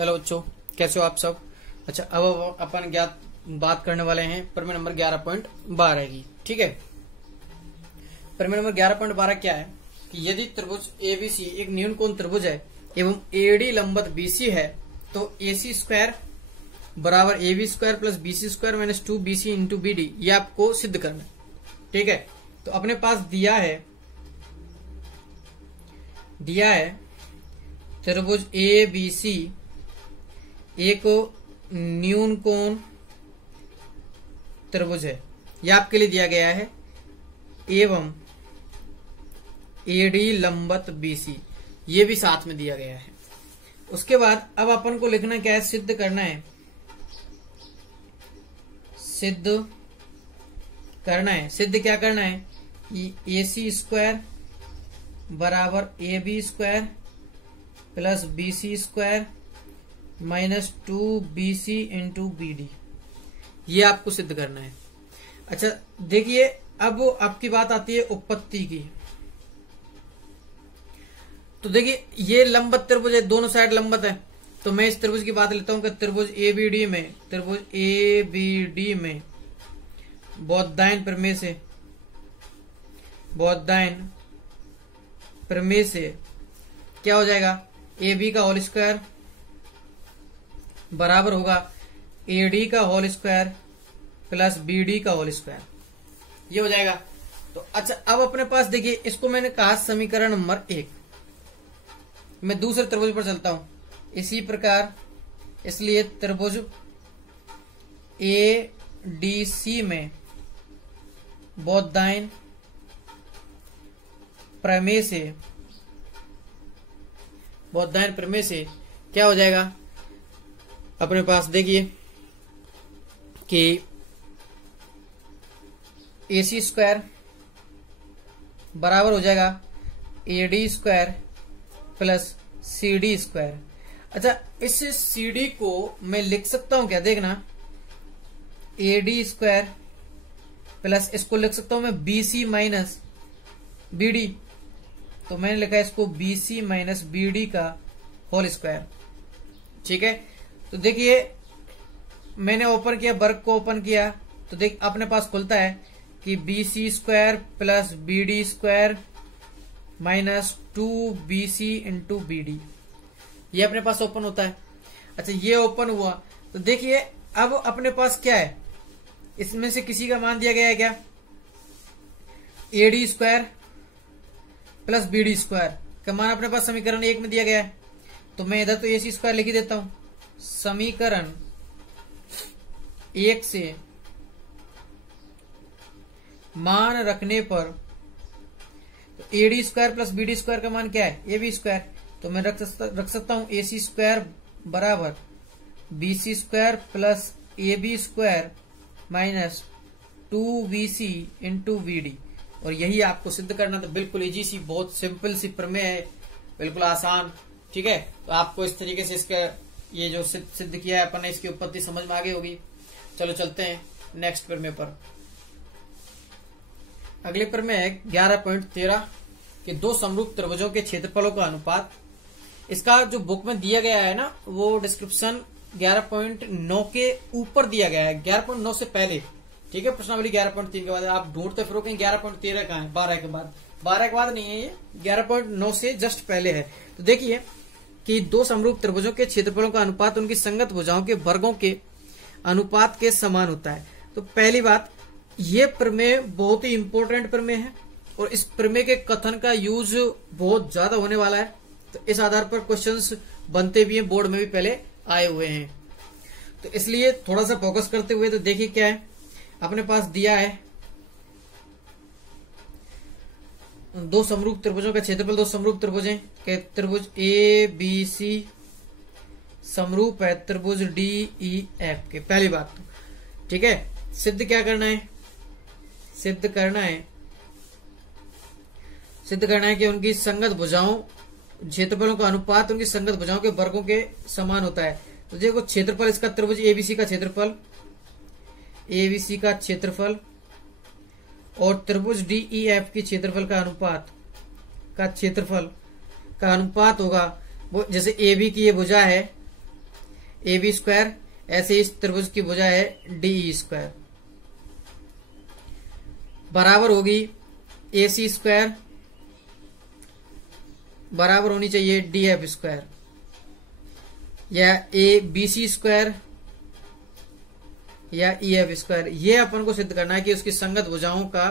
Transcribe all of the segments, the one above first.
Hello बच्चों, कैसे हो आप सब। अच्छा, अब अपन बात करने वाले हैं प्रमेय नंबर 11.12 की। ठीक है, प्रमेय नंबर 11.12 क्या है कि यदि त्रिभुज एबीसी एक न्यून कोण त्रिभुज है एवं एडी लंबवत बीसी है तो एसी स्क्वायर बराबर AB square plus BC square minus 2BC into BD, ये आपको सिद्ध करना है। ठीक है, तो अपने पास दिया है त्रिभुज एबीसी एक न्यून कोण त्रिभुज है, यह आपके लिए दिया गया है, एवं एडी लंबवत बीसी ये भी साथ में दिया गया है। उसके बाद अब अपन को लिखना क्या है, सिद्ध करना है। सिद्ध क्या करना है, AC स्क्वायर बराबर AB square plus BC square minus 2BC into BD, ये आपको सिद्ध करना है। अच्छा देखिए, अब आपकी बात आती है उपपत्ति की। तो देखिए ये लंबवत त्रिभुज है, दोनों साइड लंबवत है, तो मैं इस त्रिभुज की बात लेता हूं कि त्रिभुज ABD में बौद्धायन प्रमेय से क्या हो जाएगा, AB का होल स्क्वायर बराबर होगा AD का होल स्क्वायर प्लस BD का होल स्क्वायर, ये हो जाएगा। तो अच्छा, अब अपने पास देखिए, इसको मैंने कहा समीकरण नंबर 1। मैं दूसरे त्रिभुज पर चलता हूं इसी प्रकार, इसलिए त्रिभुज ADC में बौद्धायन प्रमेय से क्या हो जाएगा, अपने पास देखिए कि AC स्क्वायर बराबर हो जाएगा AD square plus CD square. अच्छा, इस CD को मैं लिख सकता हूं क्या, देखना, AD स्क्वायर प्लस इसको लिख सकता हूं मैं BC माइनस BD, तो मैंने लिखा है इसको BC माइनस BD का होल स्क्वायर। ठीक है, तो देखिए मैंने ओपन किया, वर्ग को ओपन किया, तो देख अपने पास खुलता है कि BC square plus BD square minus 2BC into BD, ये अपने पास ओपन होता है। अच्छा, ये ओपन हुआ, तो देखिए अब अपने पास क्या है, इसमें से किसी का मान दिया गया है क्या, AD square plus BD square का मान अपने पास समीकरण 1 में दिया गया है, तो मैं इधर तो AC स्क्वायर लिख ही देता हूं। समीकरण 1 से मान रखने पर तो AD square plus BD square का मान क्या है, AB स्क्वायर, तो मैं रख सकता हूं AC स्क्वायर बराबर BC square plus AB square minus 2BC into BD, और यही आपको सिद्ध करना। तो बिल्कुल इजी सी, बहुत सिंपल सी प्रमेय है, बिल्कुल आसान। ठीक है, तो आपको इस तरीके से इसका ये जो सिद्ध किया है अपन ने, इसकी उत्पत्ति समझ में आ गई होगी। चलो चलते हैं नेक्स्ट प्रमेय पर। अगले प्रमेय है 11.13 कि दो समरूप त्रिभुजों के क्षेत्रफलों का अनुपात। इसका जो बुक में दिया गया है ना, वो डिस्क्रिप्शन 11.9 के ऊपर दिया गया है, 11.9 से पहले। ठीक है, प्रश्नावली 11.3 के बाद आप ढूंढते फिरो कहीं 11.13 कहां है, 12 के बाद, 12 के बाद नहीं है, ये 11.9 से जस्ट पहले है। तो देखिए कि दो समरूप त्रिभुजों के क्षेत्रफलों का अनुपात उनकी संगत भुजाओं के वर्गों के अनुपात के समान होता है। तो पहली बात, ये प्रमेय बहुत ही इंपॉर्टेंट प्रमेय है और इस प्रमेय के कथन का यूज बहुत ज्यादा होने वाला है। तो इस आधार पर क्वेश्चंस बनते भी हैं, बोर्ड में भी पहले आए हुए हैं, तो इसलिए थोड़ा सा फोकस करते हुए तो देखिए क्या है अपने पास दिया है, दो समरूप त्रिभुजों का क्षेत्रफल, दो समरूप त्रिभुज हैं कि त्रिभुज ABC समरूप है त्रिभुज DEF के। पहली बात तो ठीक है, सिद्ध क्या करना है, सिद्ध करना है कि उनकी संगत भुजाओं क्षेत्रफलों का अनुपात उनकी संगत भुजाओं के वर्गों के समान होता है। तो देखो क्षेत्रफल इसका, त्रिभुज ABC का क्षेत्रफल और त्रिभुज DEF की क्षेत्रफल का अनुपात होगा वो, जैसे AB की ये भुजा है ए बी स्क्वायर, ऐसे इस त्रिभुज की भुजा है डी ई स्क्वायर, बराबर होगी ए सी स्क्वायर, बराबर होनी चाहिए डी एफ स्क्वायर, या ए बी सी स्क्वायर या ई एफ स्क्वायर। ये अपन को सिद्ध करना है कि उसकी संगत भुजाओं का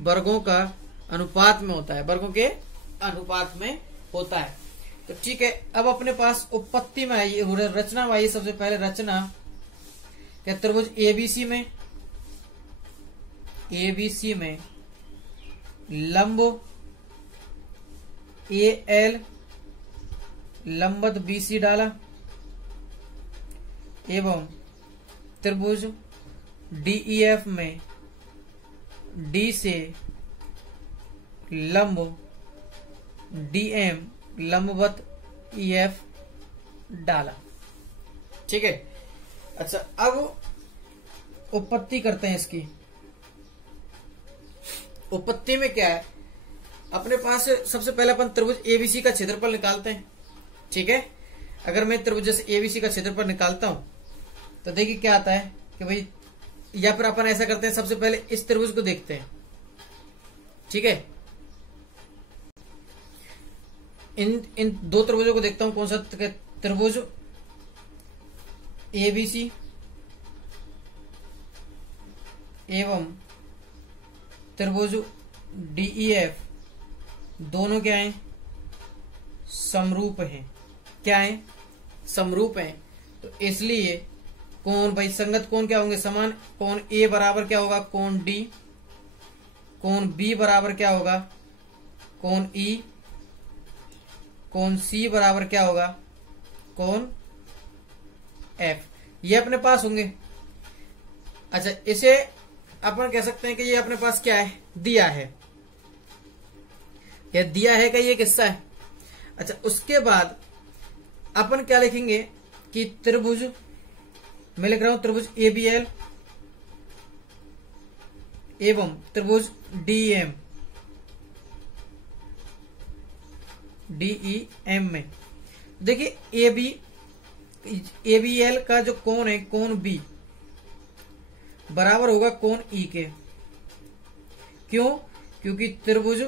वर्गों का अनुपात में होता है, वर्गों के अनुपात में होता है। तो ठीक है, अब अपने पास उत्पत्ति में आइए, रचना में आइए। सबसे पहले रचना क्या, त्रिभुज एबीसी में लंब ए एल लंबवत बीसी डाला एवं त्रिभुज डीईएफ में डी से लंब डीएम लंबवत ईएफ डाला। ठीक है, अच्छा अब उत्पत्ति करते हैं इसकी। उत्पत्ति में क्या है, अपने पास सबसे पहले अपन त्रिभुज एबीसी का क्षेत्रफल निकालते हैं। ठीक है, अगर मैं त्रिभुज जैसे एबीसी का क्षेत्रफल निकालता हूं तो देखिए क्या आता है कि भाई, या फिर अपन ऐसा करते हैं, सबसे पहले इस त्रिभुज को देखते हैं। ठीक है, इन दो त्रिभुजों को देखता हूं। कौन सा त्रिभुज एबीसी एवं त्रिभुज डीईएफ, दोनों क्या हैं, समरूप हैं। क्या हैं, समरूप हैं। तो इसलिए कोण, भाई संगत कोण क्या होंगे, समान। कोण ए बराबर क्या होगा, कोण डी। कोण बी बराबर क्या होगा, कोण ई। कोण सी बराबर क्या होगा, कोण एफ। ये अपने पास होंगे। अच्छा, इसे अपन कह सकते हैं कि ये अपने पास क्या है, दिया है। यह दिया है का ये किस्सा है। अच्छा, उसके बाद अपन क्या लिखेंगे कि त्रिभुज, मैं लिख रहा हूं त्रिभुज एबीएल एवं त्रिभुज डीएम डीईएम में देखिए एबीएल का जो कोण है, कोण बी बराबर होगा कोण ई के। क्यों, क्योंकि त्रिभुज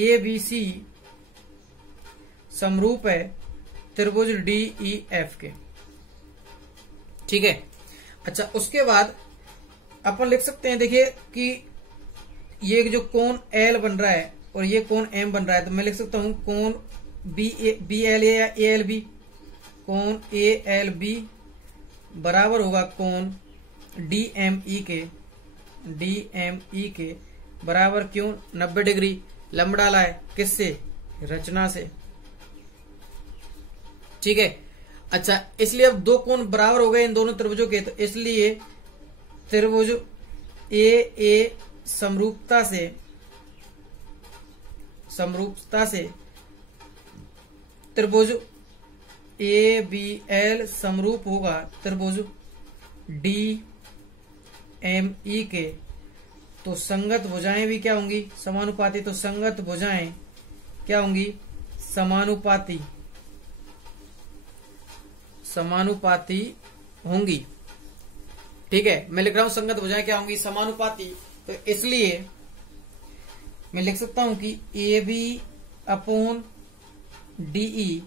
एबीसी समरूप है त्रिभुज डीईएफ के। ठीक है, अच्छा उसके बाद अपन लिख सकते हैं, देखिए कि ये जो कोण एल बन रहा है और ये कोण एम बन रहा है, तो मैं लिख सकता हूं कोण बी एल ए या ए एल बी। कोण ए एल बी बराबर होगा कोण डी एम ई के बराबर क्यों, 90 डिग्री। लंब डाला है किससे, रचना से। ठीक है, अच्छा इसलिए अब दो कोण बराबर हो गए इन दोनों त्रिभुजों के, तो इसलिए त्रिभुज ए समरूपता से त्रिभुज ए बी एल समरूप होगा त्रिभुज डी एम ई के। तो संगत भुजाएं भी क्या होंगी, समानुपाती। तो संगत भुजाएं क्या होंगी, समानुपाती होंगी। ठीक है, मैं लिख रहा हूं संगत भुजाएं क्या होंगी, समानुपाती। तो इसलिए मैं लिख सकता हूं कि ए बी अपॉन डीई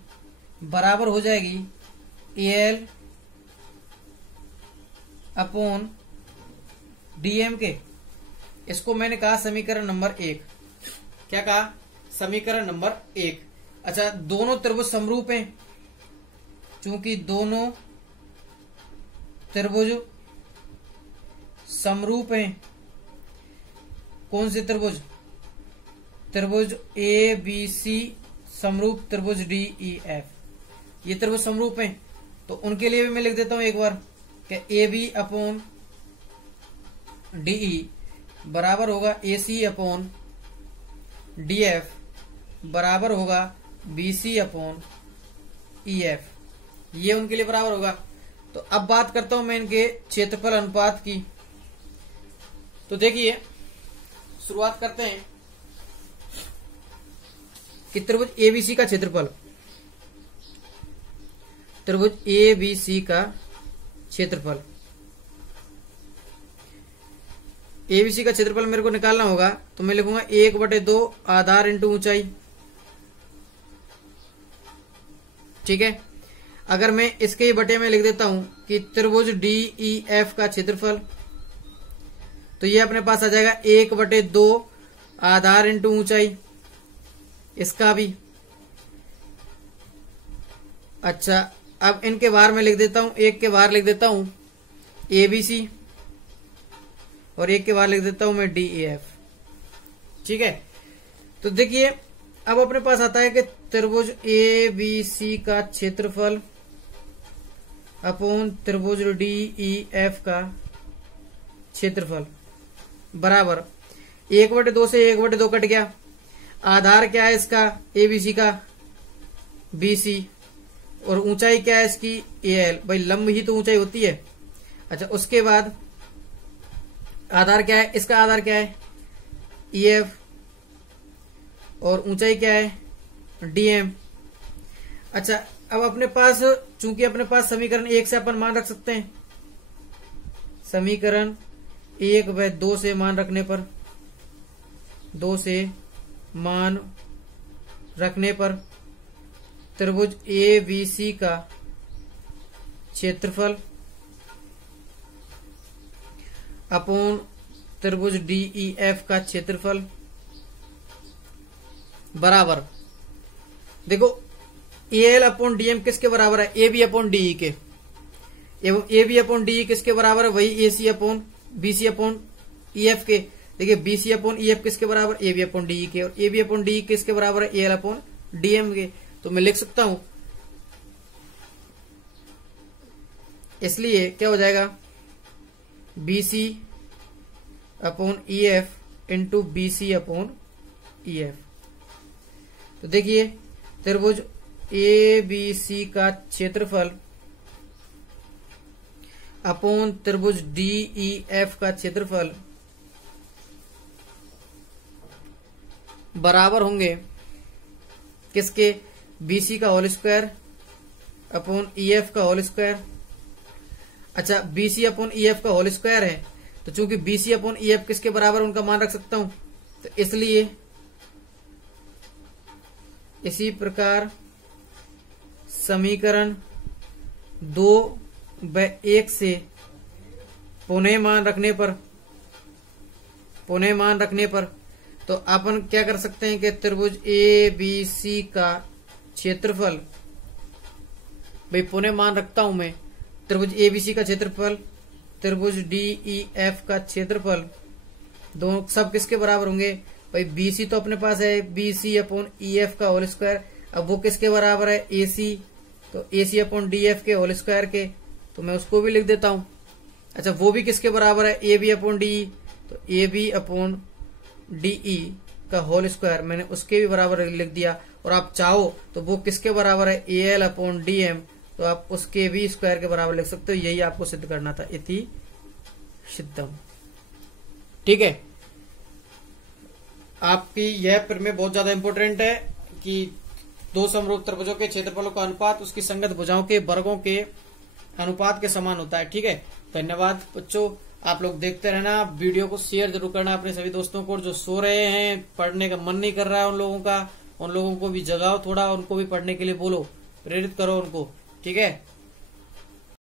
बराबर हो जाएगी ए एल अपॉन डीएम के। इसको मैंने कहा समीकरण नंबर 1। क्या कहा, समीकरण नंबर 1। अच्छा, दोनों त्रिभुज समरूप हैं। चूंकि दोनों त्रिभुज समरूप हैं, कौन से त्रिभुज, त्रिभुज ए बी सी समरूप त्रिभुज डी ई एफ, ये त्रिभुज समरूप हैं। तो उनके लिए भी मैं लिख देता हूं एक बार कि ए बी अपॉन डीई बराबर होगा A C upon D F बराबर होगा B C upon E F. ये उनके लिए बराबर होगा। तो अब बात करता हूं मैं इनके क्षेत्रफल अनुपात की। तो देखिए, शुरुआत करते हैं कि त्रिभुज एबीसी का क्षेत्रफल, त्रिभुज ए बी सी का क्षेत्रफल। एबीसी का क्षेत्रफल मेरे को निकालना होगा, तो मैं लिखूंगा 1/2 आधार इंटू ऊंचाई। ठीक है, अगर मैं इसके ही बटे में लिख देता हूं कि त्रिभुज डी ई एफ का क्षेत्रफल, तो ये अपने पास आ जाएगा 1/2 आधार इंटू ऊंचाई, इसका भी। अच्छा, अब इनके बाहर में लिख देता हूं, एक के बाहर लिख देता हूं एबीसी और एक के बाहर लिख देता हूं मैं डी ई एफ। ठीक है, तो देखिए अब अपने पास आता है कि त्रिभुज ए बी सी का क्षेत्रफल अपॉन त्रिभुज डी ई एफ का क्षेत्रफल बराबर 1/2 से 1/2 कट गया। आधार क्या है इसका एबीसी का बीसी, और ऊंचाई क्या है इसकी एल, भाई लंब ही तो ऊंचाई होती है। अच्छा, उसके बाद आधार क्या है इसका, आधार क्या है ईएफ, और ऊंचाई क्या है डीएम। अच्छा, अब अपने पास चूंकि अपने पास समीकरण 1 से अपन मान रख सकते हैं, समीकरण 1/2 से मान रखने पर 2 से मान रखने पर त्रिभुज ए बी सी का क्षेत्रफल अपॉन त्रिभुज डी ई एफ का क्षेत्रफल बराबर, देखो ए एल अपॉन डीएम किसके बराबर है, ए बी अपॉन डीई के, एवं ए बी अपॉन डीई किसके बराबर है, वही A C upon B C upon E F के। देखिए B C upon E F किसके बराबर, ए बी अपॉन डीई के, और ए बी अपॉन डीई किसके बराबर है, ए एल अपॉन डीएम के। तो मैं लिख सकता हूं, इसलिए क्या हो जाएगा B C upon E F into B C upon E F. तो देखिए त्रिभुज ए बी सी का क्षेत्रफल अपॉन त्रिभुज डी ई एफ का क्षेत्रफल बराबर होंगे किसके, बीसी का whole square upon E F का होल स्क्वायर। अच्छा, बीसी अपॉन ई एफ का होल स्क्वायर है, तो चूंकि बीसी अपॉन ई एफ किसके बराबर उनका मान रख सकता हूं, तो इसलिए इसी प्रकार समीकरण 2/1 से पुनः मान रखने पर तो अपन क्या कर सकते हैं कि त्रिभुज ए बी सी का क्षेत्रफल, भाई पुनः मान रखता हूं मैं, त्रिभुज ए बी सी का क्षेत्रफल त्रिभुज डी ई एफ का क्षेत्रफल दोनों सब किसके बराबर होंगे, भाई बीसी तो अपने पास है बीसी अपॉन ई एफ का होल स्क्वायर, अब वो किसके बराबर है ए सी, तो ए सी अपॉन डी एफ के होल स्क्वायर के, तो मैं उसको भी लिख देता हूं। अच्छा, वो भी किसके बराबर है ए बी अपॉन डी, तो ए बी अपॉन डीई का होल स्क्वायर मैंने उसके भी बराबर लिख दिया। और आप चाहो तो वो किसके बराबर है A L upon D M, तो आप उसके भी स्क्वायर के बराबर लिख सकते हो। यही आपको सिद्ध करना था, इति सिद्धम। ठीक है, आपकी यह प्रमेय बहुत ज्यादा इंपॉर्टेंट है कि दो समरूप त्रिभुजों के क्षेत्रफलों का अनुपात उसकी संगत भुजाओं के वर्गों के अनुपात के समान होता है। ठीक है, धन्यवाद बच्चों, आप लोग देखते रहना, वीडियो को शेयर जरूर करना अपने सभी दोस्तों को। जो सो रहे हैं, पढ़ने का मन नहीं कर रहा है उन लोगों को भी जगाओ थोड़ा, उनको भी पढ़ने के लिए बोलो, प्रेरित करो उनको। ठीक है।